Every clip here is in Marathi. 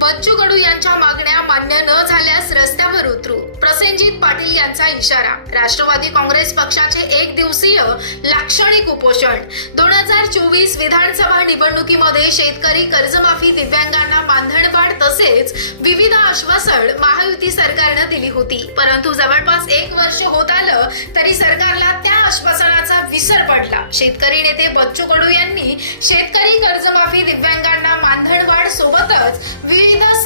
बच्चू कडू यांच्या मागण्या मान्य न झाल्यास रस्त्यावर उतरू. प्रसेनजित पाटील यांचा इशारा. राष्ट्रवादी काँग्रेस पक्षाचे एक दिवसीय लाक्षणिक उपोषण. दोन हजार चोवीस विधानसभा निवडणुकीमध्ये शेतकरी कर्जमाफी दिव्यांगांना बांधणवाढ तसेच विविध आश्वासन महायुती सरकारनं दिली होती. परंतु जवळपास एक वर्ष होत आलं तरी सरकारला त्या आश्वासनाचा विसर पडला. शेतकरी नेते बच्चू कडू यांनी शेतकरी कर्जमाफी दिव्यांगांना मानधनवाढ सोबतच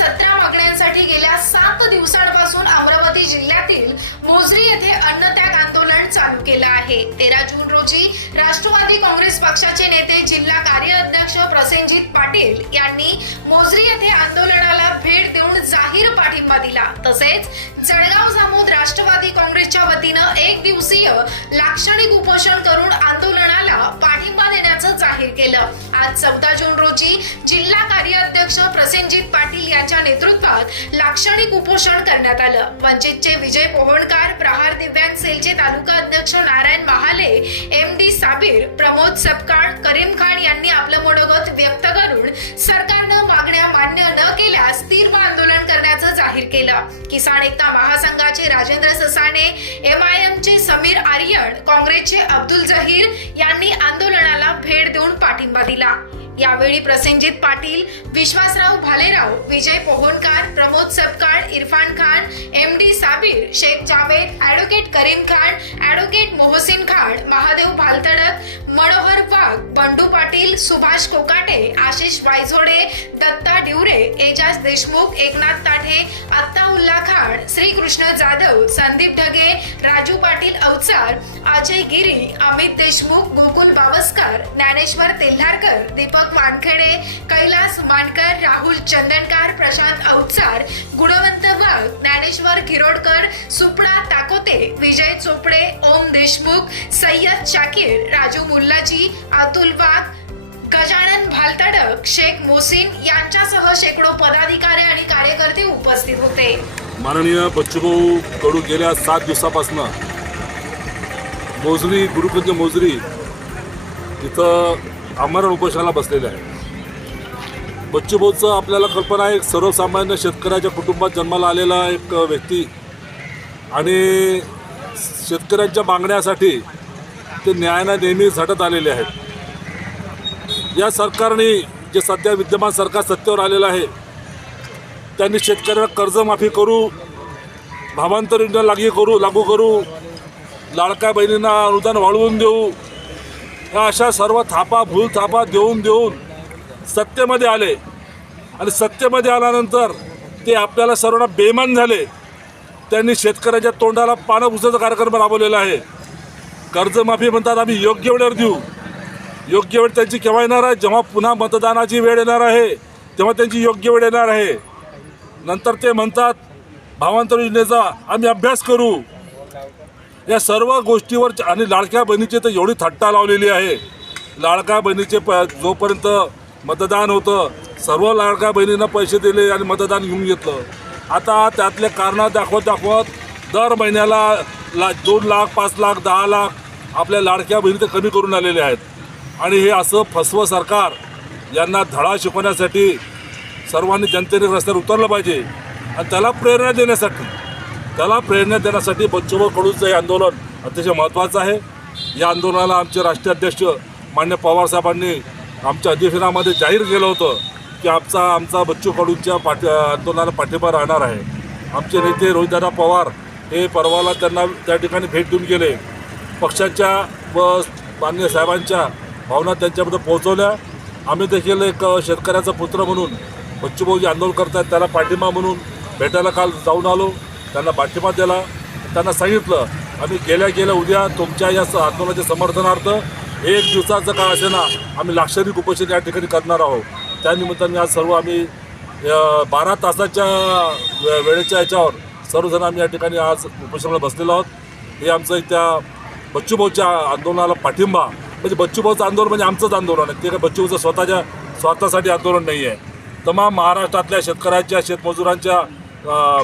सतरा मागण्यांसाठी गेल्या सात दिवसांपासून अमरावती जिल्ह्यातील मोजरी येथे अन्नत्याग आंदोलन चालू केलं आहे. तेरा जून रोजी राष्ट्रवादी काँग्रेस पक्षाचे नेते जिल्हा कार्याध्यक्ष प्रसेनजित पाटील यांनी मोजरी येथे आंदोलनाला भेट देऊन जाहीर पाठिंबा दिला. तसेच जळगाव जामोद राष्ट्रवादी काँग्रेसच्या वतीनं एक दिवसीय लाक्षणिक उपोषण करून आंदोलनाला पाठिंबा देण्याचं केलं. आज चौदा जून रोजी जिल्हा कार्याध्यक्ष प्रसेनजित पाटील यांच्या नेतृत्वात लाक्षणिक उपोषण करण्यात आलं. वंचितचे विजय पोहणकार प्रहार दिव्यांग सेलचे तालुका अध्यक्ष नारायण महाले एम डी साबीर प्रमोद सपकाळ करीम खान यांनी आपलं मनोगत व्यक्त करून सरकारनं मागण्या मान्य न केल्यास तीव्र आंदोलन करण्याचं जाहीर केलं. किसान एकता महासंघाचे राजेंद्र ससाणे एम आय एमचे समीर आर्यन काँग्रेसचे अब्दुल जहीर दिला यावेळी Prasenjit Patil Vishwasrao Bhalerao Vijay Pohankar Pramod Sapkal Irfan Khan M D Sabir Shaikh Javed advocate Karim Khan advocate Mohsin Khan Mahadev Bhaltadak Manohar Wagh Bandu Patil Subhash Kokate Ashish Waizode Datta Diware Ejaz Deshmukh Eknath Tathe Attaullah Khan Shrikrishna Jadhav Sandeep Dhage Raju Patil Avchar Ajay Giri Amit Deshmukh Gokul Bawaskar Dnyaneshwar Telharkar Deepak Wankhede Kailas Mankar Rahul Chandankar Prashant Avchar Dnyaneshwar Girodkar Supra Takote Vijay Chopde Om Deshmukh Sayyad Shakir Raju Mullaji Atul Wagh Gajanan Bhaltadak Shaikh Mosin यांच्यासह शेकडो पदाधिकारी आणि कार्यकर्ते उपस्थित होते. माननीय बच्चूभाऊ कडू गेल्या सात दिवसापासून मोजरी गुरुकुंज मोजरी इथं आमरण उपोषणाला बसलेले आहे बच्चूभाऊचं आपल्याला कल्पना आहे एक सर्वसामान्य शेतकऱ्याच्या कुटुंबात जन्माला आलेला एक व्यक्ती. आणि शेतकऱ्यांच्या मागण्यासाठी ते न्यायानं नेहमी झटत आलेले आहेत. या सरकारने जे सध्या विद्यमान सरकार सत्तेवर आलेलं आहे त्यांनी शेतकऱ्यांना कर्जमाफी करू भावांतर योजना लागू करू लागू करू लाडक्या बहिणींना अनुदान वाढवून देऊ या अशा सर्व थापा भूल थापा देऊन देऊन सत्तेमध्ये आले. आणि सत्तेमध्ये आल्यानंतर ते आपल्याला सर्वांना बेमान झाले. त्यांनी शेतकऱ्याच्या तोंडाला पानं पुसायचा कार्यक्रम राबवलेला आहे. कर्जमाफी म्हणतात आम्ही योग्य वेळेवर देऊ. योग्य वेळ त्यांची केव्हा येणार आहे? जेव्हा पुन्हा मतदानाची वेळ येणार आहे तेव्हा त्यांची योग्य वेळ येणार आहे. नंतर ते म्हणतात भावांतर योजनेचा आम्ही अभ्यास करू. या सर्व गोष्टीवर आणि लाडक्या बहिणीची तर एवढी थट्टा लावलेली आहे. लाडक्या बहिणीचे प जोपर्यंत मतदान होतं. सर्व लाडक्या बहिणींना पैसे दिले आणि मतदान घेऊन घेतलं. आता त्यातले कारणं दाखवत दाखवत दर महिन्याला ला दोन लाख पाच लाख दहा लाख आपल्या लाडक्या बहिणी ते कमी करून आलेले आहेत. आणि हे असं फसवं सरकार यांना धडा शिकवण्यासाठी सर्वांनी जनतेने रस्त्यावर उतरलं पाहिजे. आणि त्याला प्रेरणा देण्यासाठी त्याला प्रेरणा देण्यासाठी बच्चूभाऊ कडूचं हे आंदोलन अतिशय महत्त्वाचं आहे. या आंदोलनाला आमचे राष्ट्रीय अध्यक्ष मान्य पवारसाहेबांनी आमच्या अधिवेशनामध्ये जाहीर केलं होतं की आमचा आमचा बच्चू कडूंच्या पाठ आंदोलनाला पाठिंबा राहणार आहे. आमचे नेते रोहितदादा पवार हे परवाला त्यांना त्या ठिकाणी भेट देऊन गेले. पक्षाच्या व मान्य साहेबांच्या भावना त्यांच्यामध्ये पोहोचवल्या. आम्ही देखील एक शेतकऱ्याचा पुत्र म्हणून बच्चूभाऊ जे आंदोलन करतात त्याला पाठिंबा म्हणून भेटायला काल जाऊन आलो. त्यांना पाठिंबा दिला. त्यांना सांगितलं आम्ही गेल्या गेल्या उद्या तुमच्या या आंदोलनाच्या समर्थनार्थ एक दिवसाचं का असेना आम्ही लाक्षणिक उपोषण या ठिकाणी करणार आहोत. त्यानिमित्ताने आज सर्व आम्ही बारा तासाच्या वेळेच्या याच्यावर सर्वजण आम्ही या ठिकाणी आज उपोषणाला बसलेलो आहोत. हे आमचं त्या बच्चूभाऊच्या आंदोलनाला पाठिंबा म्हणजे बच्चूभाऊचं आंदोलन म्हणजे आमचंच आंदोलन आहे. ते काय बच्चूभाऊचं स्वतःच्या स्वार्थासाठी आंदोलन नाही आहे. तमाम महाराष्ट्रातल्या शेतकऱ्यांच्या शेतमजुरांच्या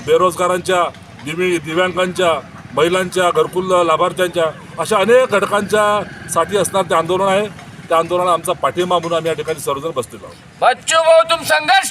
बेरोजगारांच्या दिव्यांगांच्या महिलांच्या घरकुल लाभार्थ्यांच्या अशा अनेक घटकांच्या साठी असणार ते आंदोलन आहे. त्या आंदोलनाला आमचा पाठिंबा म्हणून आम्ही या ठिकाणी सर्वजण बसलेलो आहोत. बच्चू भाऊ तुम संघर्ष